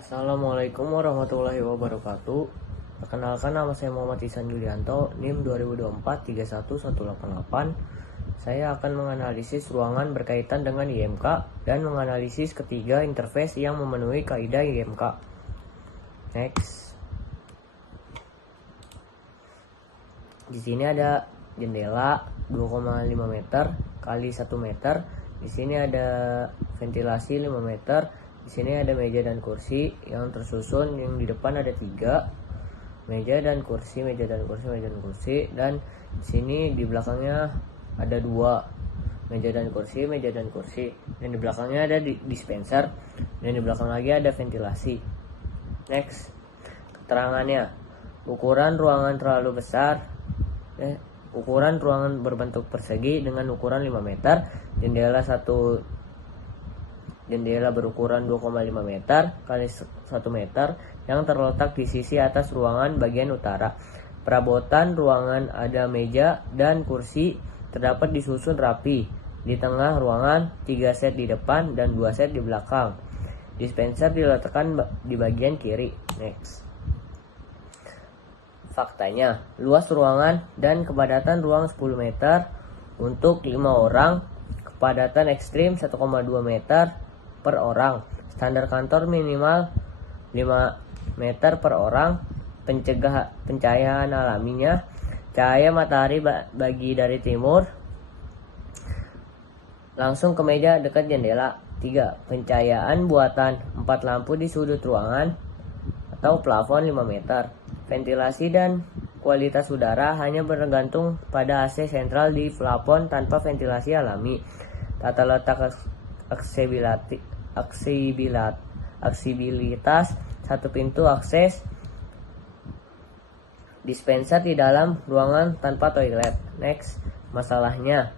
Assalamualaikum warahmatullahi wabarakatuh. Perkenalkan, nama saya Muhammad Ihsan Yulianto, NIM 2024 31188. Saya akan menganalisis ruangan berkaitan dengan IMK dan menganalisis ketiga interface yang memenuhi kaidah IMK. Next. Di sini ada jendela 2,5 meter kali 1 meter. Di sini ada ventilasi 5 meter. Di sini ada meja dan kursi yang tersusun, yang di depan ada 3 meja dan kursi, meja dan kursi, meja dan kursi, dan di sini di belakangnya ada 2 meja dan kursi, meja dan kursi, dan di belakangnya ada dispenser, dan di belakang lagi ada ventilasi. Next, keterangannya, ukuran ruangan terlalu besar. Ukuran ruangan berbentuk persegi dengan ukuran 5 meter, jendela berukuran 2,5 meter kali 1 meter yang terletak di sisi atas ruangan bagian utara. Perabotan ruangan ada meja dan kursi terdapat disusun rapi. Di tengah ruangan 3 set di depan dan 2 set di belakang. Dispenser diletakkan di bagian kiri. Next. Faktanya, luas ruangan dan kepadatan ruang 10 meter untuk 5 orang, kepadatan ekstrim 1,2 meter per orang. Standar kantor minimal 5 meter per orang. Pencahayaan alaminya, cahaya matahari bagi dari timur langsung ke meja dekat jendela. 3. Pencahayaan buatan 4 lampu di sudut ruangan atau plafon 5 meter. Ventilasi dan kualitas udara hanya bergantung pada AC sentral di plafon tanpa ventilasi alami. Tata letak aksibilitas 1 pintu akses. Dispenser di dalam ruangan tanpa toilet. Next, masalahnya,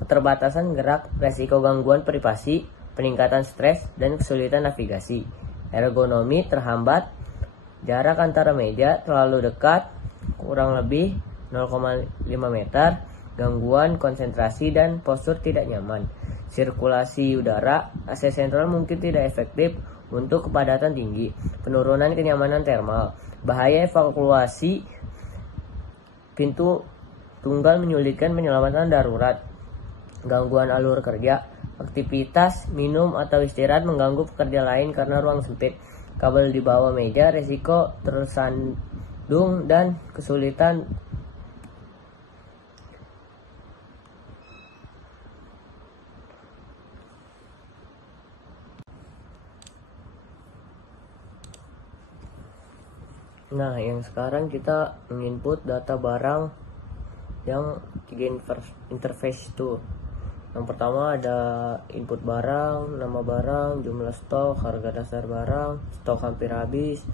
keterbatasan gerak, resiko gangguan privasi, peningkatan stres, dan kesulitan navigasi. Ergonomi terhambat, jarak antara meja terlalu dekat, kurang lebih 0,5 meter, gangguan konsentrasi dan postur tidak nyaman. Sirkulasi udara, AC sentral mungkin tidak efektif untuk kepadatan tinggi. Penurunan kenyamanan termal. Bahaya evakuasi pintu tunggal menyulitkan penyelamatan darurat. Gangguan alur kerja. Aktivitas minum atau istirahat mengganggu pekerja lain karena ruang sempit. Kabel di bawah meja, resiko tersandung dan kesulitan Nah, yang sekarang kita menginput data barang yang 3 interface itu. Yang pertama ada input barang, nama barang, jumlah stok, harga dasar barang, stok hampir habis,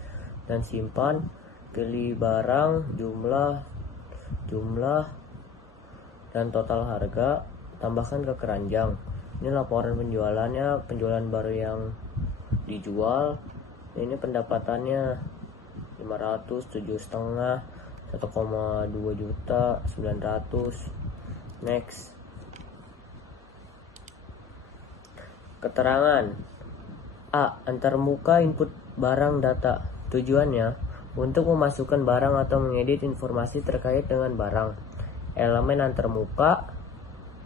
dan simpan. Pilih barang, jumlah, dan total harga, tambahkan ke keranjang. Ini laporan penjualannya, penjualan baru yang dijual. Ini pendapatannya 500, 7,5, 1,2 juta, 900. Next. Keterangan. A. Antarmuka input barang data. Tujuannya untuk memasukkan barang atau mengedit informasi terkait dengan barang. Elemen antarmuka,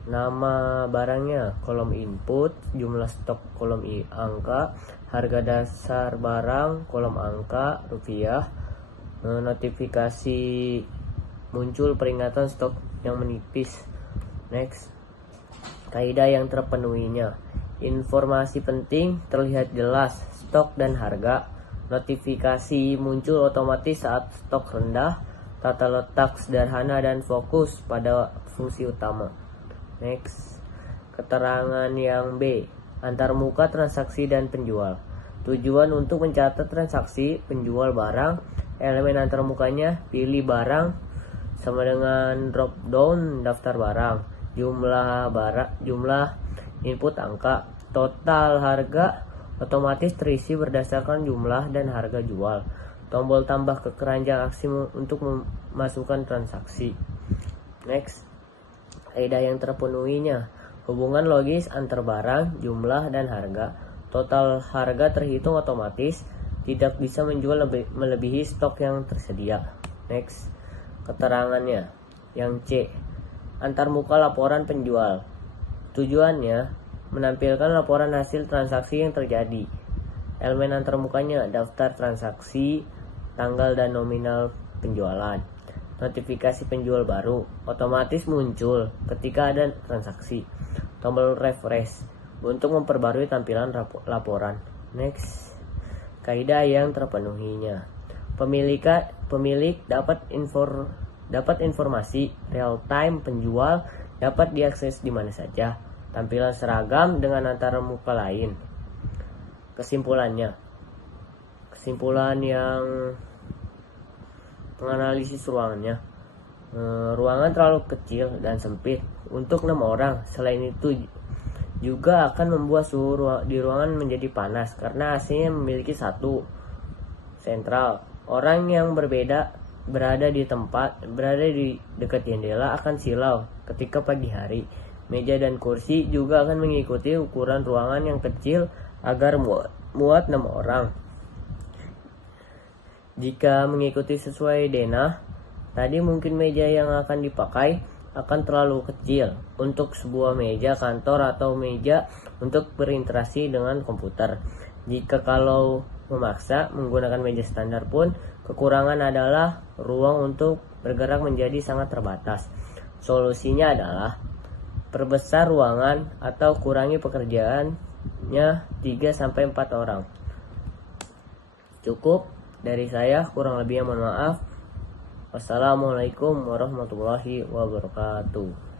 nama barangnya, kolom input, jumlah stok, kolom angka, harga dasar barang, kolom angka, rupiah, notifikasi muncul peringatan stok yang menipis. Next. Kaidah yang terpenuhinya. Informasi penting terlihat jelas, stok dan harga. Notifikasi muncul otomatis saat stok rendah. Tata letak sederhana dan fokus pada fungsi utama. Next. Keterangan yang B. Antarmuka transaksi dan penjual. Tujuan untuk mencatat transaksi penjual barang. Elemen antarmukanya, pilih barang sama dengan drop down daftar barang. Jumlah input angka. Total harga otomatis terisi berdasarkan jumlah dan harga jual. Tombol tambah ke keranjang aksi untuk memasukkan transaksi. Next. Kaidah yang terpenuhinya. Hubungan logis antar barang, jumlah, dan harga. Total harga terhitung otomatis. tidak bisa menjual melebihi stok yang tersedia. Next, keterangannya. Yang C, antarmuka laporan penjual. Tujuannya menampilkan laporan hasil transaksi yang terjadi. Elemen antarmukanya daftar transaksi, tanggal dan nominal penjualan. Notifikasi penjual baru otomatis muncul ketika ada transaksi. Tombol refresh untuk memperbarui tampilan laporan. Next, kaidah yang terpenuhinya. Pemilik dapat informasi real time penjual dapat diakses di mana saja. Tampilan seragam dengan antarmuka lain. Kesimpulan yang menganalisis ruangannya. Ruangan terlalu kecil dan sempit untuk 6 orang. Selain itu juga akan membuat suhu di ruangan menjadi panas karena AC-nya memiliki satu sentral. Orang yang berada di dekat jendela akan silau ketika pagi hari. Meja dan kursi juga akan mengikuti ukuran ruangan yang kecil agar muat 6 orang. Jika mengikuti sesuai denah tadi, mungkin meja yang akan dipakai akan terlalu kecil untuk sebuah meja kantor atau meja untuk berinteraksi dengan komputer. Jika kalau memaksa menggunakan meja standar pun, kekurangan adalah ruang untuk bergerak menjadi sangat terbatas. Solusinya adalah perbesar ruangan atau kurangi pekerjaannya 3-4 orang. Cukup dari saya, kurang lebihnya mohon maaf. Wassalamualaikum warahmatullahi wabarakatuh.